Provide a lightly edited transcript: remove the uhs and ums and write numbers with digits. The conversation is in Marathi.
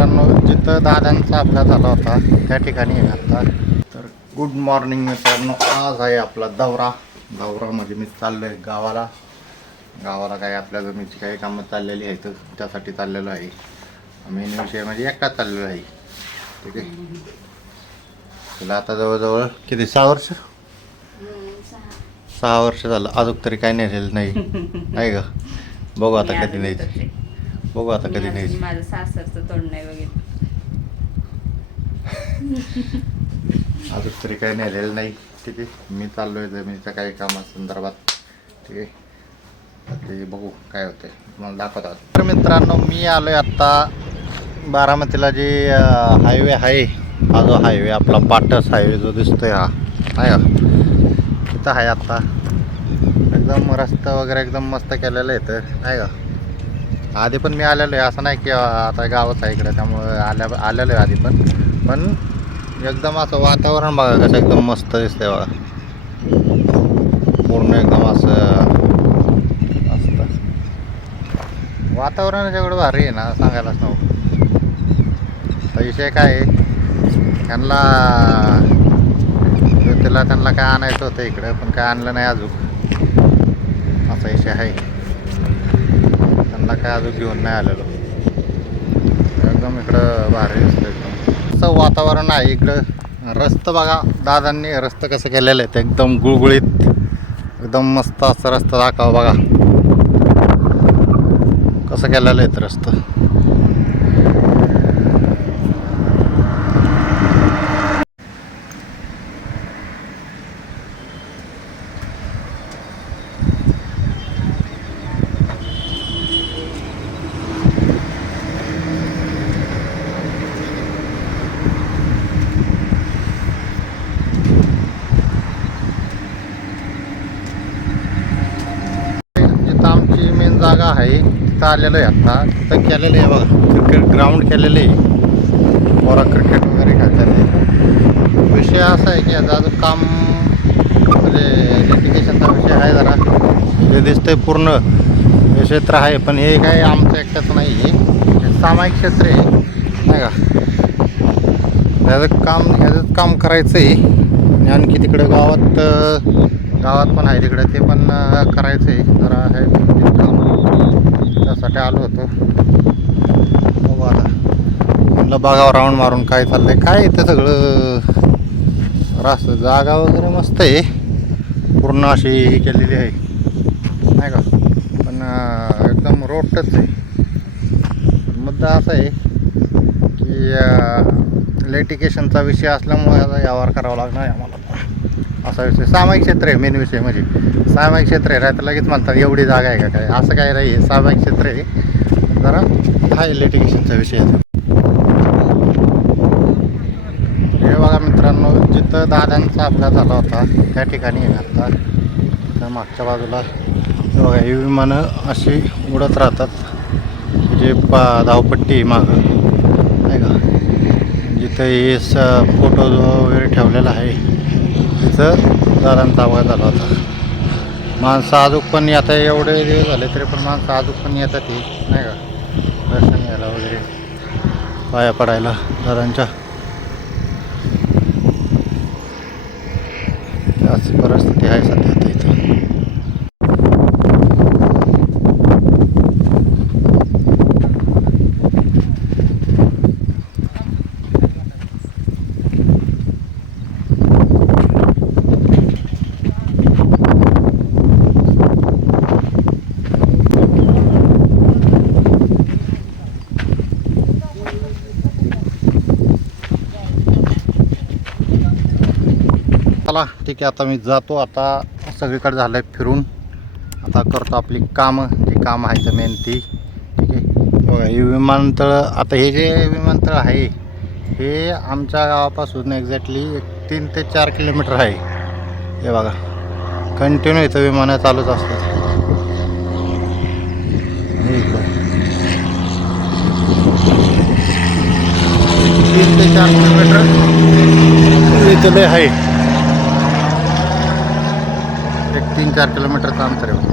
मित्रांनो, जिथं दादांचा अपघात झाला होता त्या ठिकाणी आहे आता. तर गुड मॉर्निंग मित्रांनो, आज आहे आपला दौरामध्ये मी चाललो आहे गावाला काय आपल्या जमिनीची काही कामं चाललेली आहेत, त्यासाठी चाललेलो आहे. मेन विषय म्हणजे एकटाच चाललेलो आहे. ठीक आहे, तुला आता जवळजवळ किती 6 वर्ष 6 वर्ष झालं, अजून तरी काही नेलेलं नाही का? बघू आता कधी नाही, नाही. माझं सासरचं तोंड नाही बघितलं अजून तरी काही नेलेलं नाही. ठीक आहे, मी चाललोय जमिनीच्या काही कामासंदर्भात. ठीक आहे, ते बघू काय होते, तुम्हाला दाखवतात. तर मित्रांनो, मी आलोय आत्ता बारामतीला जे हायवे आहे, हा जो हायवे आपला पाटस हायवे जो दिसतोय हा आहे का, तिथं आहे आत्ता. एकदम रस्ता वगैरे एकदम मस्त केलेलं आहे तर आहे का. आधी पण मी आलेलो आहे, असं नाही की आता गावच आहे इकडे, त्यामुळे आलेलो आहे आधी पण एकदम असं वातावरण बघा कसं एकदम मस्त दिसतंय बघा. पूर्ण एकदम असं मस्त वातावरण जेवढं भारी आहे ना, सांगायलाच नको. तर विषय काय आहे, त्यांना काय आणायचं होतं इकडं, पण काय आणलं नाही अजून, असा विषय आहे. त्यांना काय अजून घेऊन नाही आलेलो. एकदम इकडं भारी दिसतं, एकदम असं वातावरण आहे इकडं. रस्ता बघा, दादांनी रस्ता कसं केलेलं आहे ते एकदम गुळगुळीत, एकदम मस्त असं रस्ता दाखवा बघा कसं केलेलं आहे ते रस्ता. आमची मेन जागा आहे तिथं आलेलं आहे आता. तिथं केलेलं आहे बघा, क्रिकेट ग्राउंड केलेलं आहे, पोरा क्रिकेट वगैरे खेळलेलं आहे. विषय असा आहे की याचं अजून काम म्हणजे लिटिगेशनचा विषय आहे जरा. हे दिसतंय पूर्ण हे क्षेत्र आहे, पण हे काय आमचं एकट्याचं नाही आहे, हे सामायिक क्षेत्र आहे नाही का. ह्याचं काम करायचं आहे. आणि आणखी तिकडे गावात पण आहे तिकडे, ते पण करायचं आहे जरा आहे काम, त्यासाठी आलो होतो. बघू आता, म्हणलं बघावं राऊंड मारून काय चाललंय काय. ते सगळं रास्ता जागा वगैरे मस्त आहे, पूर्ण अशी ही केलेली आहे नाही का, पण एकदम रोडच आहे. मुद्दा असा आहे की लिटिगेशनचा विषय असल्यामुळे याचा व्यवहार करावा लागणार आहे आम्हाला, असा विषय. सामायिक क्षेत्र आहे मेन विषय, म्हणजे सामायिक क्षेत्र आहे. तर लगेच म्हणतात एवढी जागा आहे का काय, असं काय नाही. सामायिक क्षेत्र आहे, जरा हाय लिटिगेशनचा विषय आहे. हे बघा मित्रांनो, जिथं दादांचा अपघात झाला होता त्या ठिकाणी आहे आता. त्या मागच्या बाजूला बघा, ही विमानं अशी उडत राहतात, जे धावपट्टी मागं नाही का, जिथं हे फोटो वगैरे ठेवलेला आहे तिथं दादांचा अपघात झाला होता. माणसं अजून पण आता एवढे दिवस झाले तरी पण माणसं अजून पण येतात ते नाही का, दर्शन घ्यायला वगैरे, पाया पडायला दादांच्या. अशी परिस्थिती आहे सध्या आता इथं. चला ठीक आहे, आता मी जातो. आता सगळीकडे झालं आहे फिरून, आता करतो आपली कामं, जी कामं आहे तर मेन ती. ठीक आहे, बघा हे विमानतळ. आता हे जे विमानतळ आहे हे आमच्या गावापासून एक्झॅक्टली 3 ते 4 किलोमीटर आहे. हे बघा, कंटिन्यू इथं विमानं चालूच असतात. हे इकडं 3 ते 4 किलोमीटर इथं आहे. 3-4 किलोमीटरचं अंतर आहे.